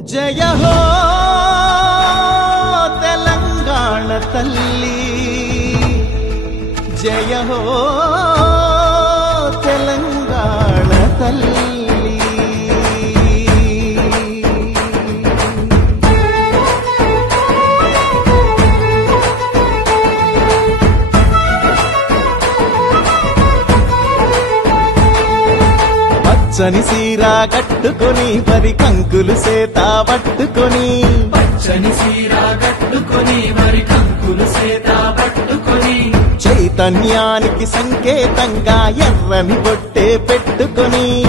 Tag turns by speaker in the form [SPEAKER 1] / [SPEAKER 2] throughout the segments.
[SPEAKER 1] జయ హో తెలంగాణ తల్లి. జయ హో పచ్చని సీర కట్టుకొని పరి కంకులు సేత పట్టుకొని.
[SPEAKER 2] పచ్చని సీర కట్టుకొని మరి కంకులు సేత పట్టుకొని.
[SPEAKER 1] చైతన్యానికి సంకేతంగా ఎర్రని బొట్టే పెట్టుకొని.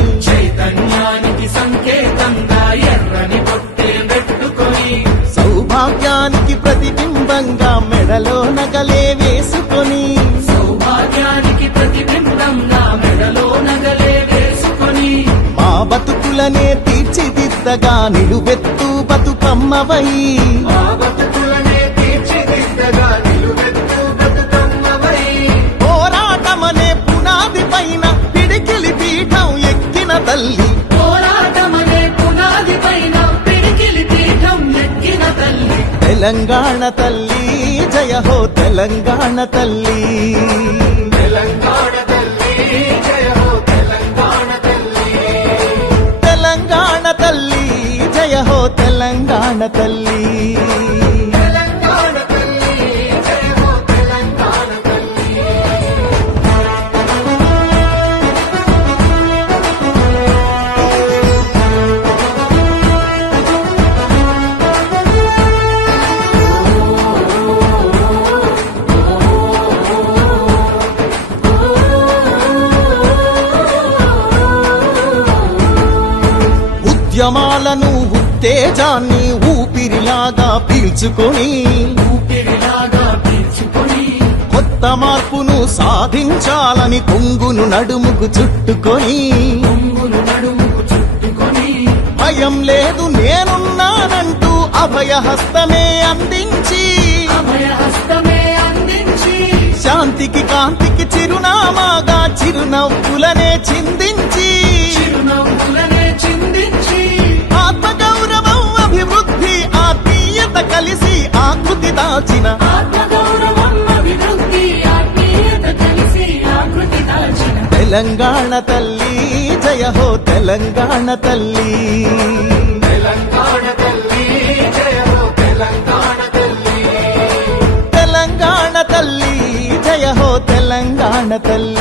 [SPEAKER 1] తీర్చిదిద్దగా నిలువెత్తు బతుకమ్మవై.
[SPEAKER 2] మా బతుకులనే తీర్చిదిద్దగా నిలువెత్తు బతుకమ్మవై
[SPEAKER 1] పోరాటమనే పునాది పైన పిడికిలి పీఠం ఎక్కిన తల్లి.
[SPEAKER 2] పోరాటమనే పునాది పైన పిడికిలి పీఠం ఎక్కిన తల్లి.
[SPEAKER 1] తెలంగాణ తల్లి జయ హో తెలంగాణ తల్లి.
[SPEAKER 2] తెలంగాణ తల్లి జయ తెలంగాణ తల్లి.
[SPEAKER 1] ఉద్యమాలను ఉత్తేజాన్ని పీల్చుకొని కొత్త మార్పును సాధించాలని కొంగును నడుముకు చుట్టుకొని భయం లేదు నేనున్నానంటూ అభయహస్తమే అందించి
[SPEAKER 2] అభయ హస్తమే అందించి
[SPEAKER 1] శాంతికి కాంతికి చిరునామాగా చిరునవ్వులనే చిందించి తెలంగాణ తల్లి జయ హో తెలంగాణ తల్లి.
[SPEAKER 2] తెలంగాణ తల్లి జయ హో తెలంగాణ తల్లి.
[SPEAKER 1] తెలంగాణ తల్లి జయ హో తెలంగాణ తల్లి.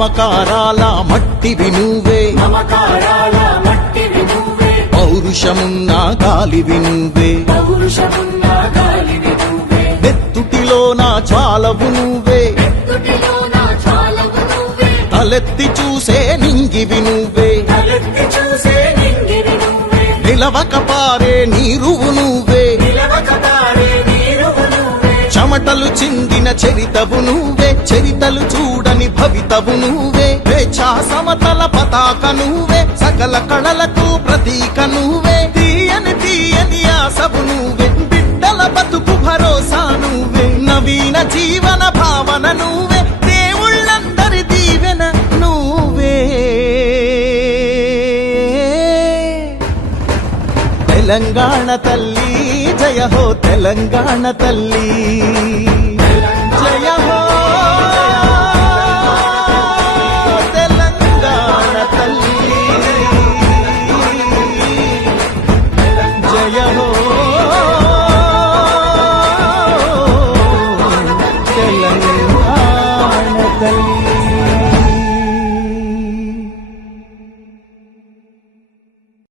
[SPEAKER 1] మమకారాల మట్టివి నువ్వే
[SPEAKER 2] మమకారాల మట్టివి నువ్వే
[SPEAKER 1] పౌరుషమున్న గాలివి నువ్వే
[SPEAKER 2] పౌరుషమున్న గాలివి నువ్వే
[SPEAKER 1] నెత్తుటిలో నా చాలవు నువ్వే
[SPEAKER 2] తుటిలో నా చాలవు నువ్వే
[SPEAKER 1] తలెత్తి చూసే నింగివి నువ్వే
[SPEAKER 2] తలెత్తి చూసే నింగివి నువ్వే
[SPEAKER 1] నిలవక పారే నీరువు నువ్వే
[SPEAKER 2] నిలవక పారే నీరువు నువ్వే
[SPEAKER 1] చెమటలు చిందిన చరితవు నువ్వే చరితలు చూడని భవితవు నువ్వే స్వేచ్ఛా సమతల పతాక నువ్వే సకల కళలకు ప్రతీక నువ్వే. తీయని తీయని ఆసవు నువ్వే బిడ్డల బతుకు భరోసా నువ్వే. నవీన జీవన భావన నువ్వే దేవుళ్ళందరి దీవెన నువ్వే. తెలంగాణ తల్లి జయ హో తెలంగాణ తల్లి. சொல்லுங்க